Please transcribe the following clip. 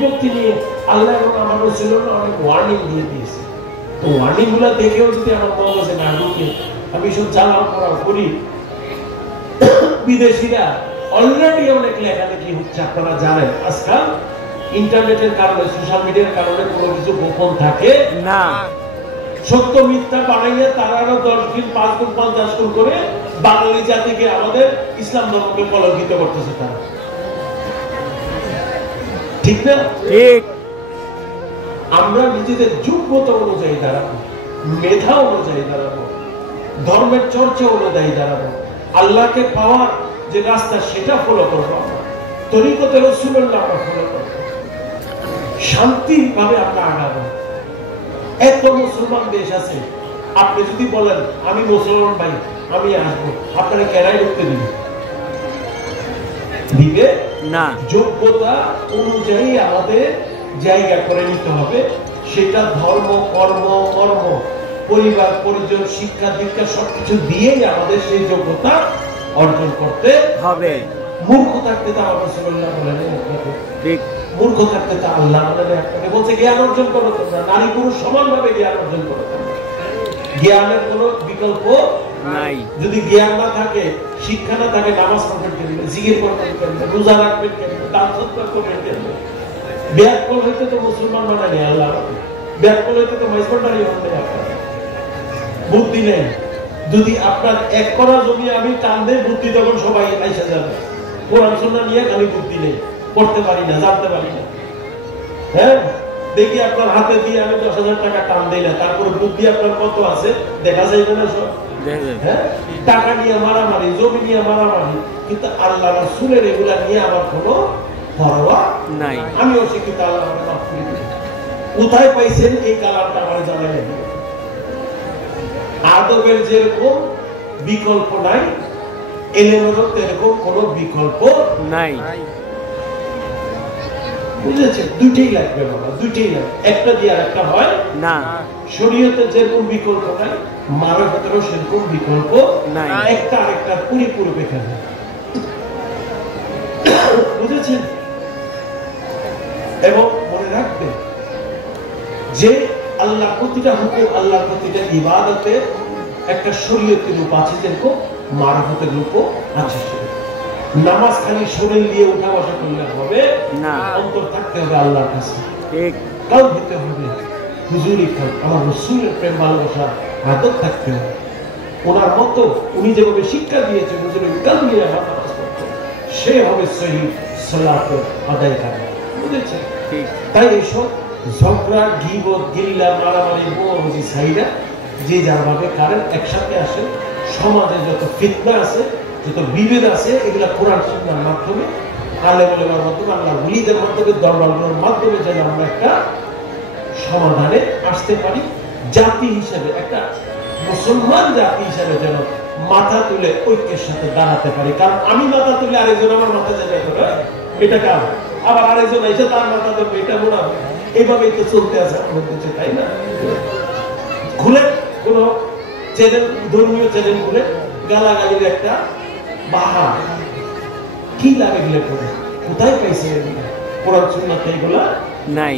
বিভক্তি নিয়ে আল্লাহ এবং আমার রাসূল অনেক ওয়ার্নিং দিয়ে দিয়েছে। তো ওয়ার্নিং গুলা দেখেও যদি আমার মগজে না ঢুকে আমি সব চালাও করা করি, বিদেশিরা অলরেডি অনেক লেখালেখি হচ্ছে। আপনারা জানেন আজকাল ইন্টারনেটের কারণে, সোশ্যাল মিডিয়ার কারণে কোনো কিছু গোপন থাকে না। সত্য মিথ্যা বানাইয়ে তারা আরো 10 দিন 5 গুণ 50 গুণ করে বাঙালি জাতিকে, আমাদের ইসলাম ধর্মকে কলঙ্কিত করতেছে তারা। ঠিক না? ঠিক। আমরা নিজেদের যোগ্যতা অনুযায়ী দাঁড়াবো, মেধা অনুযায়ী দাঁড়াবো, ধর্মের চর্চা অনুযায়ী দাঁড়াবো, আল্লাহকে পাওয়ার যে রাস্তা সেটা ফলো করবো, তরিকতে রাসূলুল্লাহ আমরা ফলো করবো, শান্তির ভাবে আমরা আগাবো। এত মুসলমান দেশ আছে, আপনি যদি বলেন আমি মুসলমান ভাই আমি আসবো, আপনারা কেনাই ঢুকতে দিবে না। যোগ্যতা অনুযায়ী আমাদের জায়গা করে নিতে হবে। সেটা ধর্ম, কর্ম, কর্ম, পরিবার, পরিজন, শিক্ষা দীক্ষা সবকিছু দিয়েই আমাদের সেই যোগ্যতা অর্জন করতে হবে। মূর্খ থাকতে তো আমার রাসূলুল্লাহ বলেন, ঠিক, মূর্খ থাকতে তো আল্লাহ আপনাকে বলছে জ্ঞান অর্জন করো তোমরা, নারী পুরুষ সমানভাবে জ্ঞান অর্জন করো। জ্ঞানের কোনো বিকল্প নাই। যদি জ্ঞান না থাকে, শিক্ষা না থাকে, নামাজ পড়বেন কেমনে, জিকির করবেন কেমনে, রোজা রাখবেন কেমনে, দান সদকা করবেন কেমনে? ব্যাককল হইতে তো মুসলমান বানায় নেই আল্লাহ, ব্যাককল হইতে তো মাইজবান্ডারি বানায় আপনার। বুদ্ধি নেই। যদি আপনার 1 করা জমি আমি টান দেই, বুদ্ধি তখন সবাই আইসা যাবে। কোরআন সুন্নাহ নিয়ে খালি বুদ্ধি নেই, পড়তে পারি না, জানতে পারি না। হ্যাঁ, দেখি আপনার হাতে দিয়ে আমি 10,000 টাকা টান দেই না, তারপরে বুদ্ধি আপনার কত আছে দেখা যাইবে না সব। হ্যাঁ, টাকা নিয়ে মারামারি, জমি নিয়ে মারামারি, কিন্তু আল্লাহ রাসূলের এগুলা নিয়ে আমার কোনো পরোয়া নাই। আমি অশিক্ষিত, আল্লাহ আমাকে মাফ করে দিবেন। কোথায় পাইছেন এই কালারটা আমার জানা নেই। আদবের যেরকম বিকল্প নাই, এলেমেরও এরকম কোনো বিকল্প নাই। বুঝেছেন? দুইটাই লাগবে বাবা, দুইটাই লাগবে, একটা দিয়ে আরেকটা হয় না। শরীয়তে যেরকম বিকল্প নাই, মানবতারও সেরকম বিকল্প নাই। একটা আরেকটা পরিপূরক এখানে। বুঝেছেন? এবং মনে রাখবেন যে আল্লাহ প্রতিটা হুকুম, আল্লাহ প্রতিটা ইবাদতের একটা শরীয়তের রূপ আছে, যেরকম মারফতের রূপও আছে। নামাজ খালি শরীর দিয়ে উঠা বসা করলে হবে না, অন্তর থাকতে হবে আল্লাহর কাছে, ঠিক, কাল দিতে হবে হুজুরি খান, আমার রাসূলের প্রেম ভালোবাসা আদব থাকতে হবে। ওনার মতো উনি যেভাবে শিক্ষা দিয়েছেন হুজুরের কাল দিয়ে নামাজ পড়তে, সে হবে সহি সালাত আদায়কারী। বুঝেছেন? ঠিক। তাই এসব ঝগড়া, গীবত, গিল্লা, মারামারি, বোঝাবুঝি সাইরা যে যার ভাবে কারেন একসাথে আসে। সমাজে যত ফিতনা আছে, যত বিভেদ আছে, এগুলা কোরআন সুন্নাহর মাধ্যমে, আলেম ওলামার মাধ্যমে, আল্লাহর ওলিদের মাধ্যমে, দরবারগুলোর মাধ্যমে যেন আমরা একটা সমাধানে আসতে পারি। জাতি হিসেবে, একটা মুসলমান জাতি হিসেবে যেন মাথা তুলে ঐক্যের সাথে দাঁড়াতে পারি। কারণ আমি মাথা তুলে আরেকজন আমার মাথা যাবে, এটা কার, আবার আরেকজন এসে তার মাথা ধরবে, এটা মনে হবে। এইভাবেই তো চলতে আছে আমাদের দেশে, তাই না? খুলে কোন চ্যানেল, ধর্মীয় চ্যানেল খুলে গালাগালির একটা বাহার, কি লাগে এগুলো করে? কোথায় পাইছে? কোরআন সুন্নাহতে এগুলা নাই।